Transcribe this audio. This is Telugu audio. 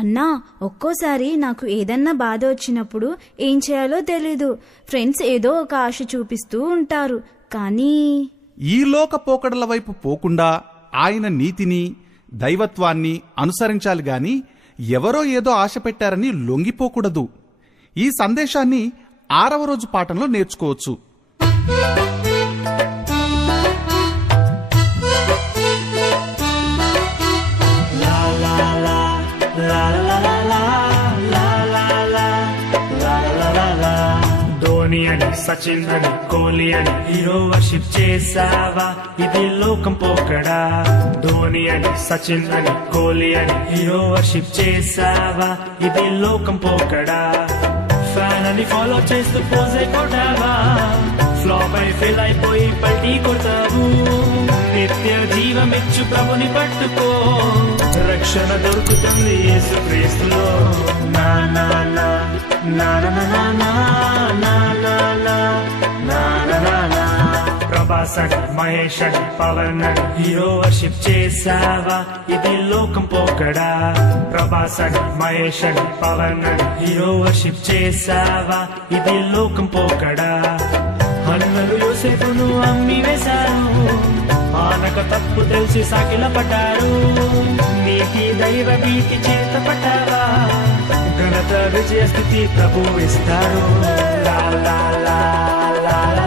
అన్నా, ఒక్కోసారి నాకు ఏదన్నా బాధ వచ్చినప్పుడు ఏం చేయాలో తెలీదు. ఫ్రెండ్స్ ఏదో ఒక ఆశ చూపిస్తూ ఉంటారు, కానీ ఈ లోక పోకడల వైపు పోకుండా ఆయన నీతిని, దైవత్వాన్ని అనుసరించాలి గాని ఎవరో ఏదో ఆశ పెట్టారని లొంగిపోకూడదు. ఈ సందేశాన్ని 6వ రోజు పాఠంలో నేర్చుకోవచ్చు. ధోని అని, సచిన్ అని, కోహ్లీ అని హీరో వర్షిప్ చేసావా, ఇది లోకం పోకడా. ధోని అని, సచిన్ అని, కోహ్లీ అని హీరో వర్షిప్ చేసావా, ఇది లోకం పోకడా. ఫ్యాన్ అని ఫాలో చేస్తూ పోజే కొట్టావా, ఫ్లాప్ అయి ఫెయిల్ అయిపోయి పల్టీ కొట్టావు. నిత్య జీవమిచ్చు ప్రభుని పట్టుకో, రక్షణ దొరుకుతుంది యేసు క్రీస్తులో. నా నా నా నా నా నా నా నా నా నా నా నా. ప్రభాస్ అని, మహేష్ అని, పవన్ అని హీరో వర్షిప్ చేసావా, ఇది లోకం పోకడా. ప్రభాస్ అని, మహేష్ అని, పవన్ అని హీరో వర్షిప్ చేసావా, ఇది లోకం పోకడా. అన్నలు యోసేపును అమ్మి వేశారు, ఆనక తప్పు తెలిసి సాకిల పడ్డారు. నీతి దైవ భీతి చేత పట్టావా, ఘనత విజయ స్థితి ప్రభు ఇస్తారు. లా లా లా లా.